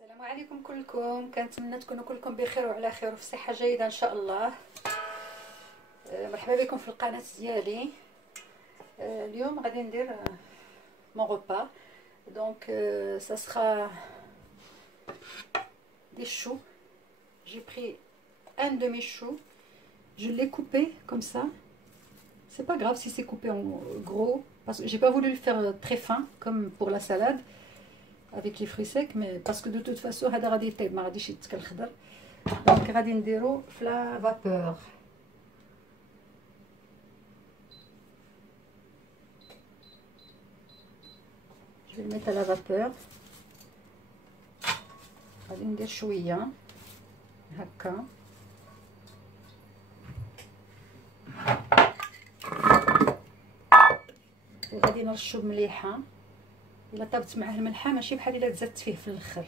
السلام عليكم كلكم، كنتمنى تكونوا كلكم بخير وعلى خير وفي صحه جيده ان شاء الله. مرحبا بكم في القناه ديالي. اليوم غادي ندير مون غوبا. دونك ça sera des choux. J'ai pris un de mes choux, je l'ai coupé comme ça. C'est pas grave si c'est coupé en gros parce que j'ai pas voulu le faire très fin comme pour la salade avec les fruits secs, mais parce que de toute façon هذا غادي يطيب ما غاديش يتكل الخضر. دونك غادي نديرو في لا فابور. je vais le mettre à la vapeur. غادي ندير شويه هكا وغادي نرشو بمليحه. الا طابت معاه الملحه ماشي بحال الا تزادت فيه في الاخر.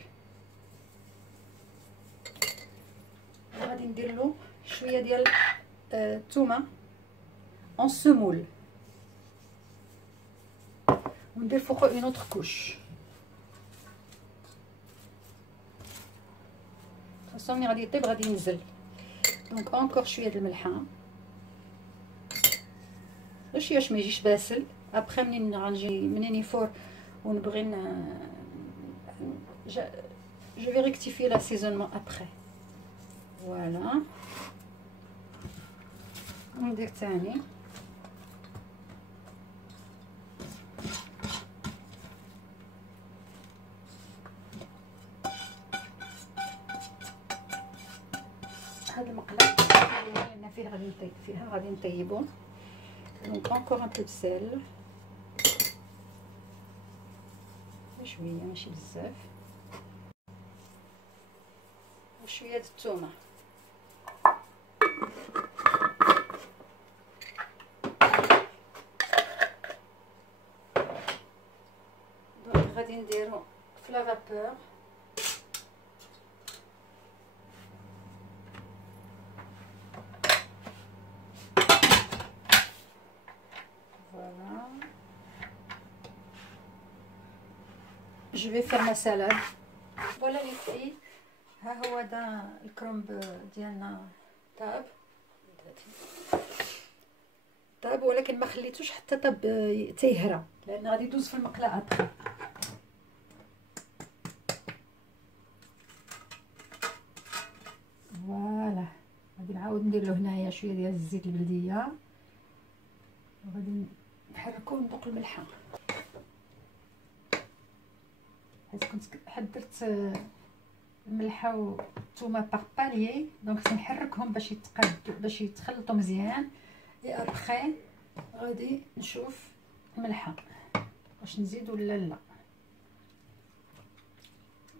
غادي ندير له شويه ديال الثومه اون سمول وندير فوقو اون اوتر كوش. خاصو ملي غادي يطيب غادي ينزل. دونك اونكور شويه د الملحه باش ما يجيش باسل. ابخي منين غنجي منين يفور ونبغي je vais rectifier l'assaisonnement après. Voilà. ندير ثاني هاد المقله اللي فيه غادي نطيب فيها غادي نطيبو. دونك encore un peu de sel شويه ماشي بزاف وشويه د الثومه. دونك غادي نديرو في لا فابور. فوالا je vais faire ma salade. فوالا لي في ها هو دا الكرومب ديالنا طاب ولكن ما خليتوش حتى طاب تيهرى لان غادي يدوز في المقله ابخي. فوالا غادي نعاود ندير له هنايا شويه ديال الزيت البلديه وغادي نحركو وندوق الملحه. حيت كنت حضرت الملحه والثومه باغ باليي. دونك تنحركهم باش يتقادوا باش يتخلطوا مزيان. اي ابخي غادي نشوف الملحه واش نزيد ولا لا.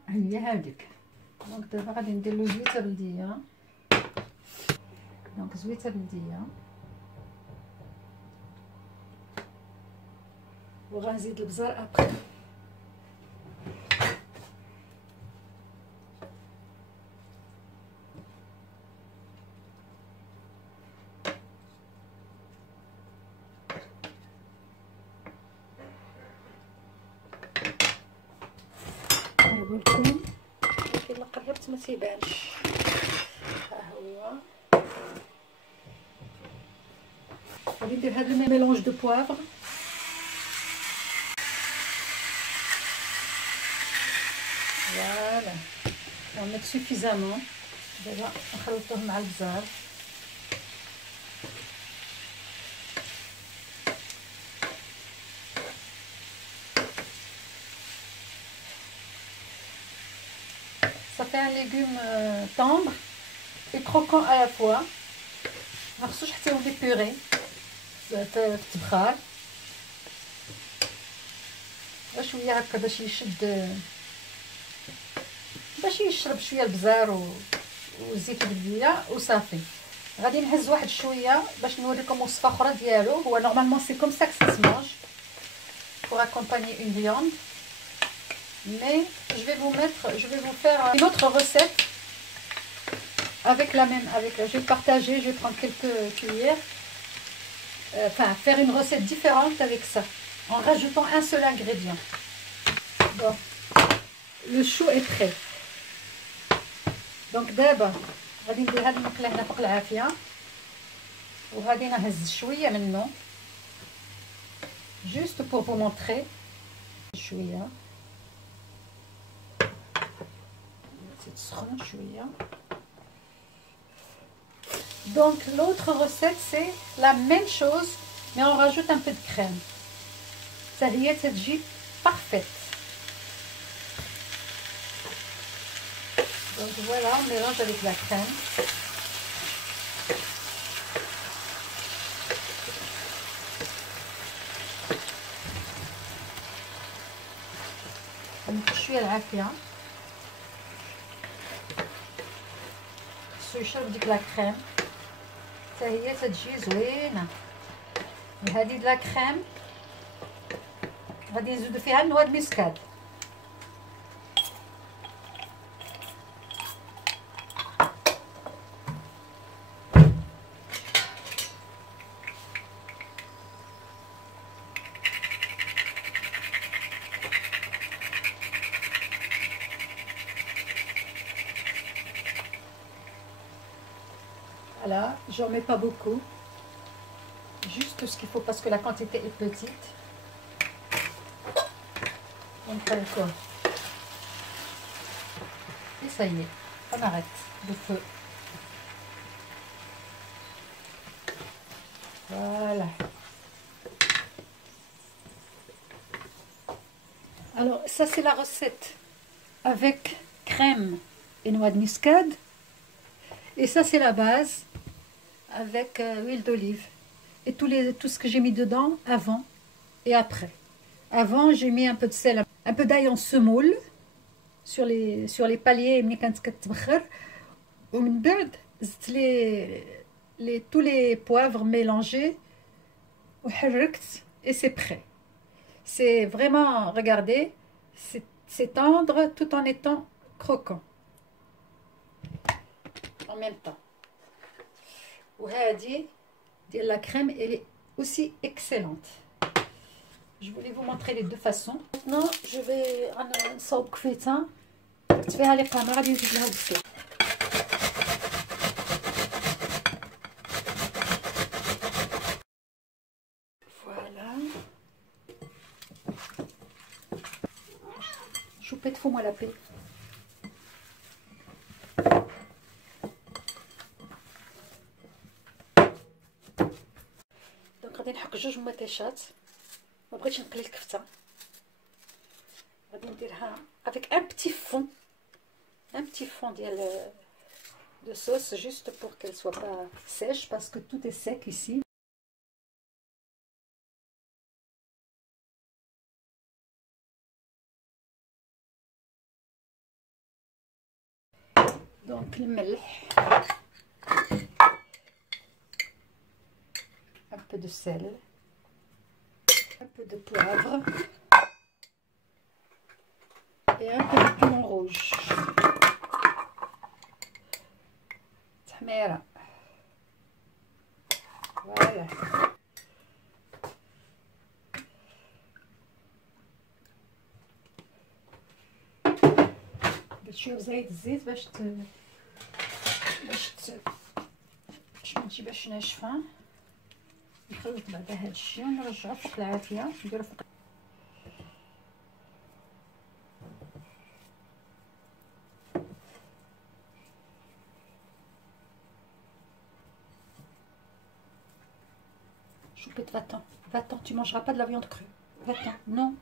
هي هذيك. دونك دابا غادي ندير له زويته بلديه. دونك زويته بلديه وغنزيد البزار ابخي. لكم ولكن الا قربت ما تيبانش. ها هو غادي ندير هذا الميلونج دو بوافغ. فوالا ونميت سوفيزامون. دابا نخلطوه مع البزار. Ça fait un légume tendre et croquant à la fois. ما خصوش حتى يولي بيوري في التبخار. شويه هكا باش يشد باش يشرب شويه البزار والزيت البلديه وصافي. غادي نهز واحد شويه باش نوريكم وصفه اخرى ديالو. هو نورمالمون سي كوم سا كو سا se mange pour accompagner une viande. Mais je vais vous faire une autre recette avec la même, je vais partager, je vais prendre quelques cuillères, enfin faire une recette différente avec ça, en rajoutant un seul ingrédient. Bon, le chou est prêt. دونك دابا غادي ندير هاد المقله هنا فوق العافيه، وغادي نهز شويه منه جوست بور فو مونطري شويه تسخن شويه. Donc l'autre recette c'est la même chose mais on rajoute un peu de crème. Ça y est, تجي parfaite. Donc voilà, on mélange avec la crème. شويه العافيه يشرب ديك لا كريم حتى هي تجي زوينه. هذه لا كريم غادي نزيدو فيها النوى المسكاد. Voilà, j'en mets pas beaucoup, juste ce qu'il faut parce que la quantité est petite. On prend le corps. Et ça y est, on arrête le feu. Voilà. Alors ça c'est la recette avec crème et noix de muscade. Et ça c'est la base avec huile d'olive et tout ce que j'ai mis dedans avant et après. Avant j'ai mis un peu de sel, un peu d'ail en semoule sur les paliers ملي كانت كتبخر ومن بعد زدت tous les poivres mélangés وحركت et c'est prêt. C'est vraiment, regardez, c'est tendre tout en étant croquant en même temps. وهذه ديال la crème elle est aussi excellente. Je voulais vous montrer les deux façons. Maintenant je vais نصاوب كفيته درت فيها الإقامة غادي نزيد لها البسكوت. Voilà. Choupette, fous-moi la paix. دونك غادي نحك جوج مطيشات. ما بغيتش نقلي الكفته، غادي نديرها avec un petit fond de sauce juste pour qu'elle soit pas sèche parce que tout est sec ici. Donc le melh, un peu de sel, un peu de poivre et un peu de piment rouge. Tahmira. Voilà. شويه زيت الزيت باش ما تجيبش ناشفه. نخلط بعدا هاد الشيء ونرجعو فوق العافيه نديرو فوق. Choupette, va-t'en, va-t'en, tu mangeras pas de la viande crue. Va-t'en, non.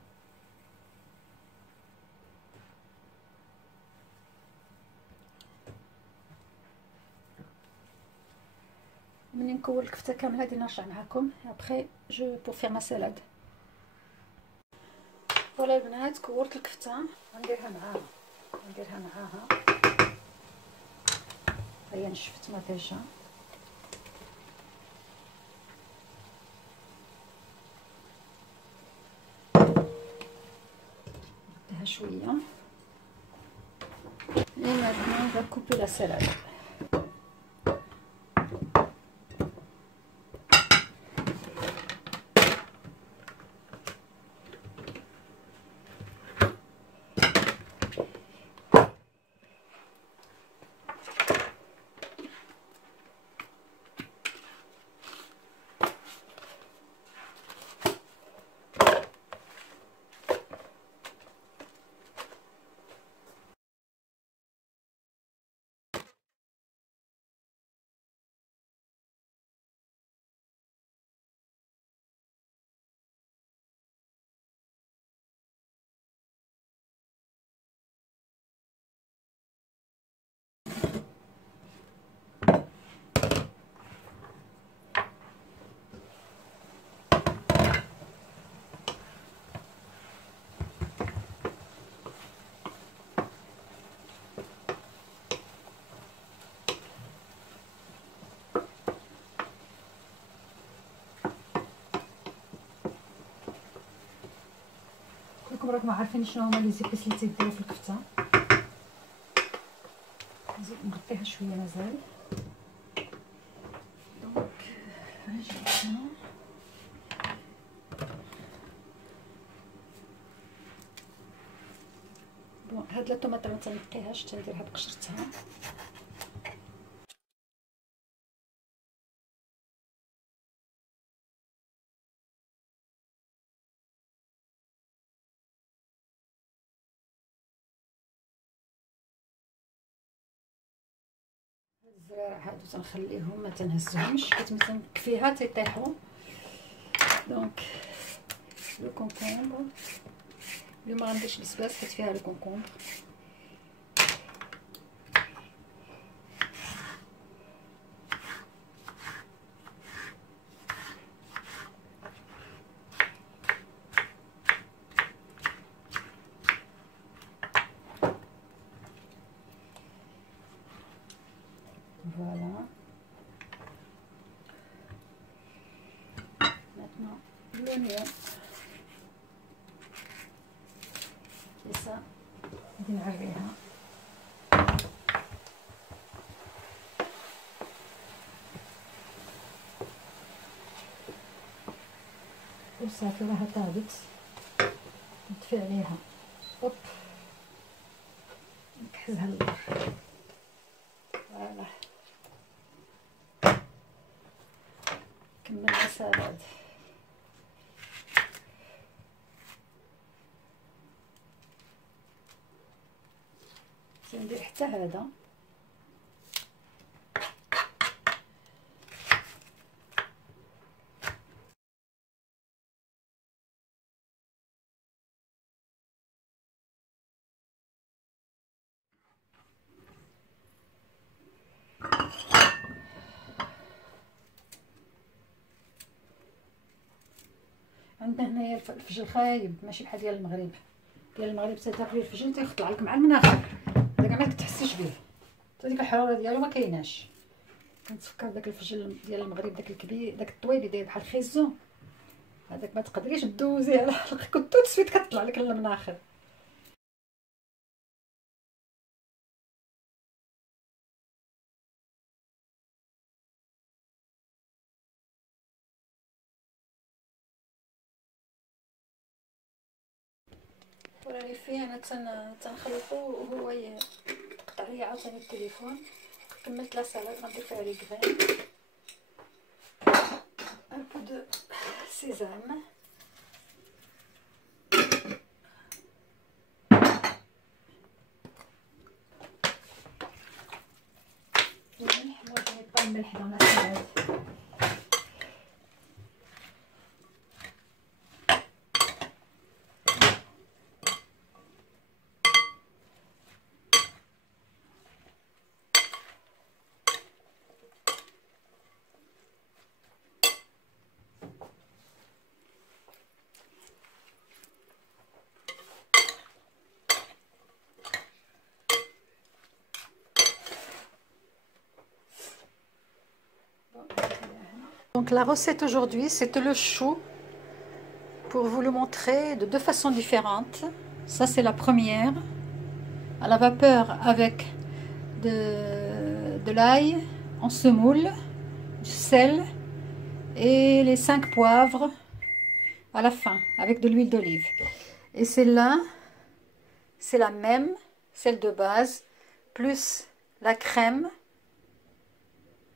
مني نكور الكفته كامله غادي نرجع معكم ابخي جو بور فير ما سالاد. فوالا البنات كورت الكفته غنديرها معاها هي نشفت مطيشه بدها شويه. Et maintenant on va couper la salade. راكم عارفين شنو هما لي زيبيس اللي تيديروا في الكفته. نزيد نغطيها شويه مازال. دونك نجي هنا بون. هاد الطوماطه ما تنقيهاش، تنديرها بقشرتها. الزراع هادو تنخليهم ما تنهزهمش، حيت مثلا نكفيها تيطيحوا. دونك لو كونكومبر اليوم ما غنديرش بزاف حيت فيها لو كونكومبر. Voilà. Maintenant l'oignon. Et ça, غادي نعريها. وصافي راها طابت. نطفي عليها. اوب. نكحلها للبر. فوالا. كملنا سلاد. ندير حتى هذا. عندنا هنايا الفجل خايب، ماشي بحال ديال المغرب. ديال المغرب تاكلي الفجل تيخطلع لك مع المناخير، هذاك ما كتحسيش به، حتى ديك الحراره ديالو ما كايناش. كنتفكر داك الفجل ديال المغرب داك الكبير، داك الطويبي داير بحال خيزو، هذاك ما تقدريش دوزيه على حلقك كنت تسويت كطلع لك المناخير. وراني فيه انا تنخلطو وهو يقطع ليا عاوتاني التليفون. كملت لا سالاد غندير فيها لي كريم، ان بو دو سيزام، الملح. moi je mets pas le ملح dans la salade. Donc la recette aujourd'hui, c'était le chou, pour vous le montrer de deux façons différentes. Ça c'est la première, à la vapeur avec de l'ail en semoule, du sel et les 5 poivres à la fin avec de l'huile d'olive. Et celle-là, c'est la même, celle de base, plus la crème.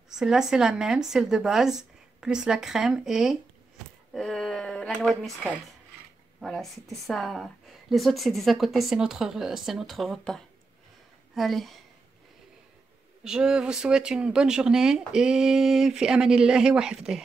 Celle-là c'est la même, celle de base, plus la crème et la noix de muscade. Voilà, c'était ça. Les autres c'est des à côté, c'est notre repas. Allez, je vous souhaite une bonne journée et fi amanillahi wa hifdih.